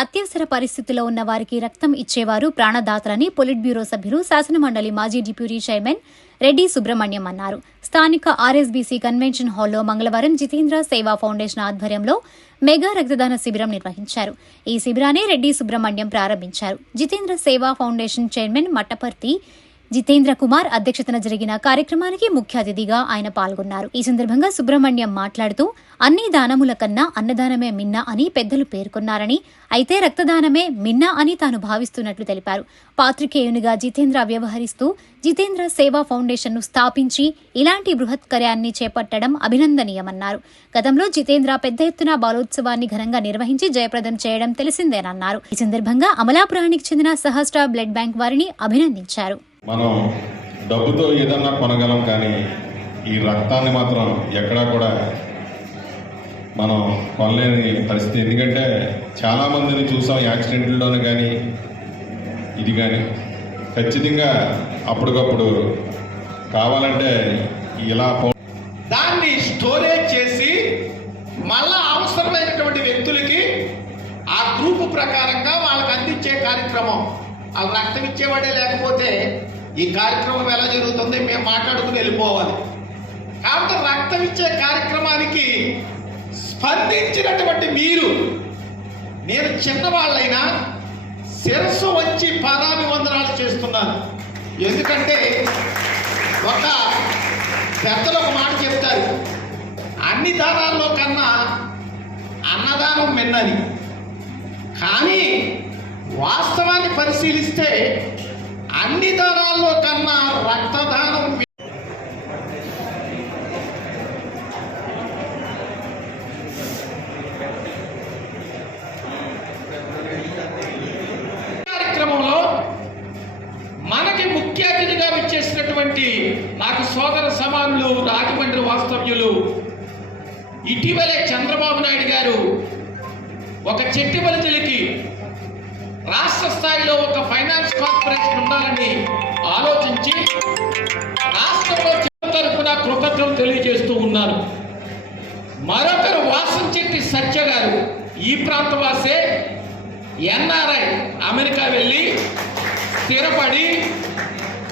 అత్యవసర పరిస్థితిలో ఉన్న వారికి రక్తం ఇచ్చేవారు ప్రాణదాతలని పొలిట్ బ్యూరో సభ్యులు శాసనమండలి మాజీ డిప్యూటీ చైర్మన్ రెడ్డి సుబ్రహ్మణ్యం అన్నారు. స్థానిక ఆర్ఎస్బీసీ కన్వెన్షన్ హాల్లో మంగళవారం జితేంద్ర సేవా ఫౌండేషన్ ఆధ్వర్యంలో మెగా రక్తదాన శిబిరం నిర్వహించారు. ఈ శిబిరాన్ని రెడ్డి సుబ్రహ్మణ్యం ప్రారంభించారు. జితేంద్ర సేవా ఫౌండేషన్ చైర్మన్ మట్టపర్తి జితేంద్ర కుమార్ అధ్యక్షతన జరిగిన కార్యక్రమానికి ముఖ్య అతిథిగా ఆయన పాల్గొన్నారు. ఈ సందర్భంగా సుబ్రహ్మణ్యం మాట్లాడుతూ అన్ని దానముల కన్నా అన్నదానమే మిన్న అని పెద్దలు పేర్కొన్నారని అయితే రక్తదానమే మిన్న అని తాను భావిస్తున్నట్లు తెలిపారు. పాత్రికేయునిగా జితేంద్ర వ్యవహరిస్తూ జితేంద్ర సేవా ఫౌండేషన్ను స్థాపించి ఇలాంటి బృహత్ కార్యాన్ని చేపట్టడం అభినందనీయమన్నారు. గతంలో జితేంద్ర పెద్ద ఎత్తున బాలోత్సవాన్ని ఘనంగా నిర్వహించి జయప్రదం చేయడం తెలిసిందేనన్నారు. ఈ సందర్భంగా అమలాపురానికి చెందిన సహస్ర బ్లడ్ బ్యాంక్ వారిని అభినందించారు. మనం డబ్బుతో ఏదన్నా కొనగలం కానీ ఈ రక్తాన్ని మాత్రం ఎక్కడా కూడా మనం కొనలేని పరిస్థితి. ఎందుకంటే చాలామందిని చూసాం యాక్సిడెంట్లలోనే కానీ ఇది కానీ. ఖచ్చితంగా అప్పటికప్పుడు కావాలంటే ఇలా దాన్ని స్టోరేజ్ చేసి మళ్ళా అవసరమైనటువంటి వ్యక్తులకి ఆ గ్రూప్ ప్రకారంగా వాళ్ళకి అందించే కార్యక్రమం. ఆ రక్తం ఇచ్చేవాడే లేకపోతే ఈ కార్యక్రమం ఎలా జరుగుతుంది? మేము మాట్లాడుకుని వెళ్ళిపోవాలి. కాబట్టి రక్తం ఇచ్చే కార్యక్రమానికి స్పందించినటువంటి మీరు నేను చిన్నవాళ్ళైనా శిరస్సు వచ్చి పాదాభివందనాలు చేస్తున్నాను. ఎందుకంటే ఒక పెద్దలు ఒక మాట చెప్తారు అన్ని దానాల్లో కన్నా అన్నదానం మిన్నది. కానీ వాస్తవాన్ని పరిశీలిస్తే అన్ని దానాల్లో కన్నా రక్తదానం కార్యక్రమంలో మనకి ముఖ్య అతిథిగా వచ్చేసినటువంటి నాకు సోదర సమానులు రాజమండ్రి వాస్తవ్యులు ఇటీవలే చంద్రబాబు నాయుడు గారు ఒక చెట్టి బలితులకి రాష్ట్ర స్థాయిలో ఒక అని ఆలోచించి రాష్ట్రంలో తరఫున కృతజ్ఞతలు తెలియజేస్తూ ఉన్నారు మరొకరు వాసం చెట్టి సత్య గారు ఈ ప్రాంతవాసే ఎన్ఆర్ఐ అమెరికా వెళ్ళి స్థిరపడి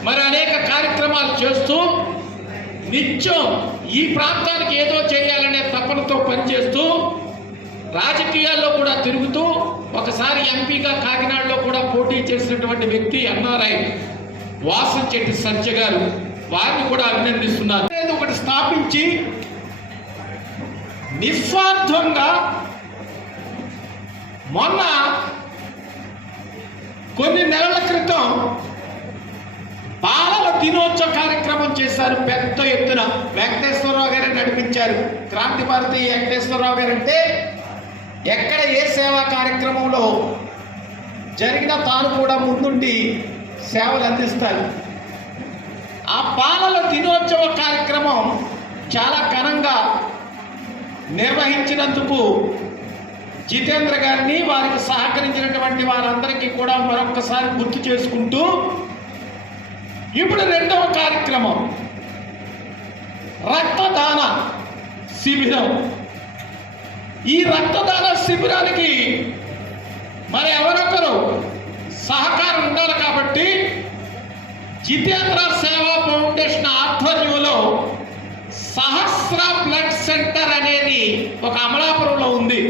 మరి అనేక కార్యక్రమాలు చేస్తూ నిత్యం ఈ ప్రాంతానికి ఏదో చేయాలనే తపనతో రాజకీయాల్లో కూడా తిరుగుతూ ఒకసారి ఎంపీగా కాకినాడలో కూడా పోటీ చేసినటువంటి వ్యక్తి ఎన్ఆర్ఐ వాసం చెట్టి సత్య గారు వారిని కూడా అభినందిస్తున్నారు ఒకటి స్థాపించి నిస్వార్థంగా మొన్న కొన్ని నెలల క్రితం బాలల దినోత్సవ కార్యక్రమం చేశారు. పెద్ద ఎత్తున వెంకటేశ్వరరావు గారే నడిపించారు. క్రాంతి భారతి వెంకటేశ్వరరావు గారు అంటే ఎక్కడ ఏ సేవా కార్యక్రమంలో జరిగిన తాను కూడా ముందుండి సేవలు అందిస్తారు ఆ పాలల దినోత్సవ కార్యక్రమం చాలా ఘనంగా నిర్వహించినందుకు జితేంద్ర గారిని వారికి సహకరించినటువంటి వారందరికీ కూడా మరొకసారి గుర్తు చేసుకుంటూ ఇప్పుడు రెండవ కార్యక్రమం రక్తదాన శిబిరం. ఈ రక్తదాన శిబిరానికి మరి ఎవరొకరు సహకారం ఉండాలి కాబట్టి జితేంద్ర సేవా ఫౌండేషన్ ఆధ్వర్యంలో సహస్ర బ్లడ్ సెంటర్ అనేది ఒక అమలాపురంలో ఉంది.